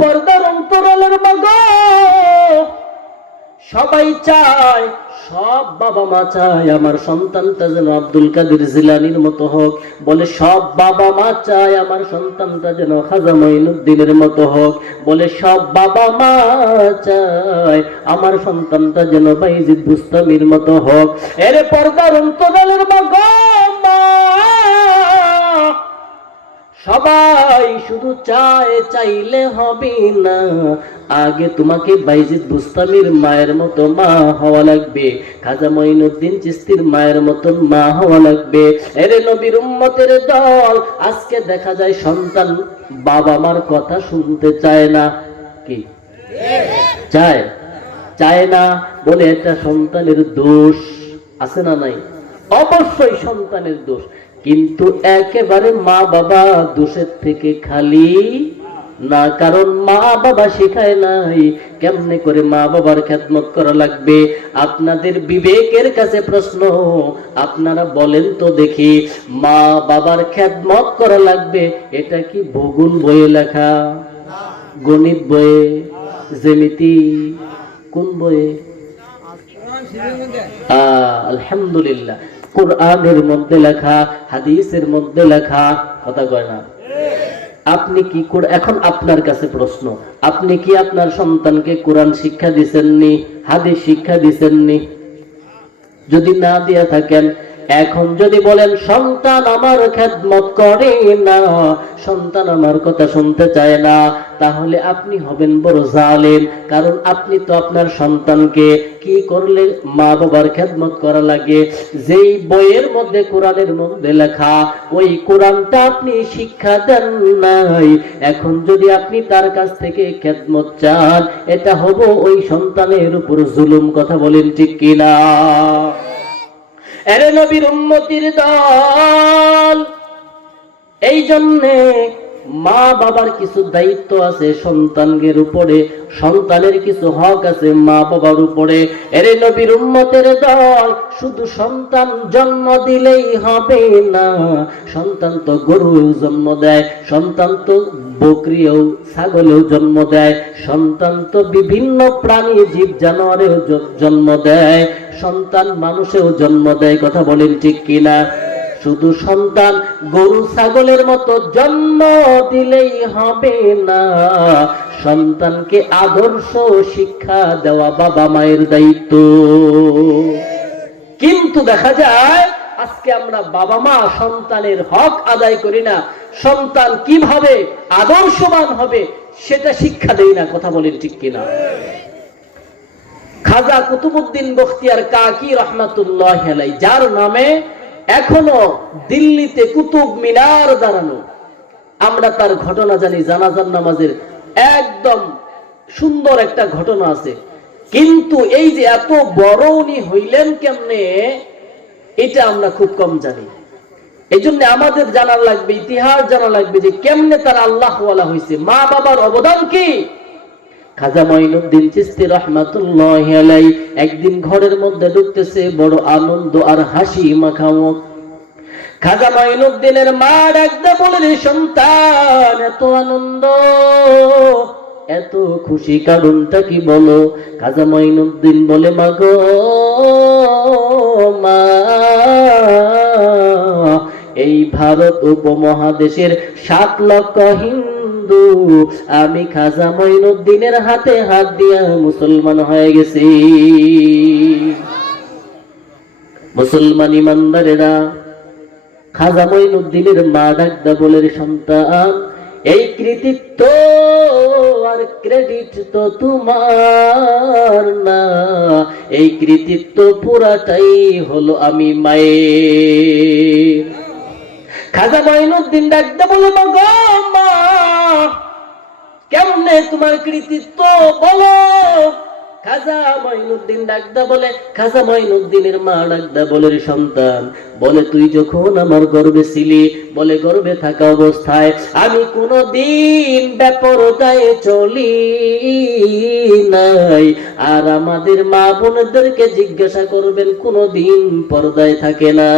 পর্দার অন্তরালের মাগ। সবাই চায়, সব বাবা মা চায়, আমার সন্তানটা যেন আব্দুল কাদের জিলানির মতো হোক। বলে, সব বাবা মা চায়, আমার সন্তানটা যেন খাজা মঈনুদ্দিনের মতো হোক। বলে, সব বাবা মা চায়, আমার সন্তানটা যেন বাইজিদ বুস্তামির মতো হোক। এর পর্দার অন্তরালের মা সবাই শুধু চায়, চাইলে হবে না। আগে তোমাকে বাইজিদ বুস্তামির মায়ের মতো মা হওয়া লাগবে। খাজা মঈনুদ্দিন চিস্তির মায়ের মতো মা হওয়া লাগবে। এরে নবীর উম্মতের দল, আজকে দেখা যায় সন্তান বাবা মার কথা শুনতে চায় না। কি? চায়? চায় না বলে এটা সন্তানের দোষ আছে না নাই? অবশ্যই সন্তানের দোষ। কিন্তু একেবারে মা বাবা দোষের থেকে খালি। না কারণ মা বাবা শেখায় নাই কেমনে করে মা বাবার খেদমত করা লাগবে। আপনাদের বিবেকের কাছে প্রশ্ন, আপনারা বলেন তো দেখি মা বাবার খেদমত করা লাগবে, এটা কি ভূগোল বইয়ে লেখা? গণিত বইয়ে? জ্যামিতি? কোন বইয়ে? আলহামদুলিল্লাহ। কোরআনের মধ্যে লেখা, হাদিসের মধ্যে লেখা, কথা কয় না। আপনি কি এখন আপনার কাছে প্রশ্ন, আপনি কি আপনার সন্তানকে কোরআন শিক্ষা দিছেননি, হাদিস শিক্ষা দিছেননি? যদি না দিয়া থাকেন এখন যদি বলেন, সন্তান আমার খেদমত করে না, সন্তান আমার কথা শুনতে চায় না, তাহলে আপনি হবেন বড় জালেম। কারণ আপনি তো আপনার সন্তানকে কি করলে মা বাবার খেদমত করা লাগে? যেই বইয়ের মধ্যে কোরআনের মধ্যে লেখা, ওই কোরআনটা আপনি শিক্ষা দেন নাই। এখন যদি আপনি তার কাছ থেকে খেদমত চান, এটা হব ওই সন্তানের উপর জুলুম, কথা বলেন ঠিক কিনা? এরে নবীর উম্মতির দল। এই জন্যে মা বাবার কিছু দায়িত্ব আছে সন্তানের উপরে, সন্তানের কিছু হক আছে মা বাবার উপরে। এরে নবীর উম্মতের দল শুধু সন্তান জন্ম দিলেই হবে না, সন্তান তো গরুও জন্ম দেয়, সন্তান তো বকরিও ছাগলেও জন্ম দেয়, সন্তান তো বিভিন্ন প্রাণী জীব জানোয়ারেও জন্ম দেয়। সন্তান মানুষেও জন্ম দেয়, কথা বলেন ঠিক কিনা? শুধু সন্তান, গরু, ছাগলের মতো জন্ম দিলেই হবে না। সন্তানকে আদর্শ শিক্ষা দেওয়া বাবা মায়ের দায়িত্ব। কিন্তু দেখা যায়, আজকে আমরা বাবা মা সন্তানের হক আদায় করি না। সন্তান কীভাবে আদর্শবান হবে, সেটা শিক্ষা দেই না, কথা বলেন ঠিক কিনা? খাজা কুতুবুদ্দিন বখতিয়ার কাকি রহমাতুল্লাহ যার নামে এখনও দিল্লিতে কুতুব মিনার দাঁড়ানো। আমরা তার ঘটনা জানি, জানাজার নামাজের একদম সুন্দর একটা ঘটনা আছে। কিন্তু এই যে এত বড় উনি হইলেন কেমনে, এটা আমরা খুব কম জানি। এই জন্য আমাদের জানার লাগবে, ইতিহাস জানা লাগবে যে কেমনে তার আল্লাহ হয়েছে মা বাবার অবদান কি? খাজা একদিন ঘরের মধ্যে ঢুকতেছে, বড় আনন্দ আর হাসি মাখাও খাজা মঈনুদ্দিনের মা ডাকতে সন্তান, এত আনন্দ, এত খুশি, কারণটা কি বলো? খাজা মঈনুদ্দিন বলে, মাগো, মা, এই ভারত উপমহাদেশের সাত লক্ষ হিন্দু আমি খাজা মঈনুদ্দিনের হাতে হাত দিয়া মুসলমান হয়ে গেছি। মুসলমান ইমানদারেরা, খাজা মঈনুদ্দিনের মা ডাকদা বলের সন্তান, এই কৃতিত্ব আর ক্রেডিট তো তোমার না। এই কৃতিত্ব পুরাটাই হলো আমি মায়ের। খাজা মঈনুদ্দিন ডাকদা বলে মা কেমনে তোমার কৃতিত্ব বলো? খাজা ডাকদা বলে, খাজা মা ডাকদা বলে তুই যখন আমার গর্বে ছিলি, বলে গর্বে থাকা অবস্থায় আমি কোনদিন ব্যাপরতায় চলি নাই। আর আমাদের মা বোনদেরকে জিজ্ঞাসা করবেন, কোনদিন পর্দায় থাকে না।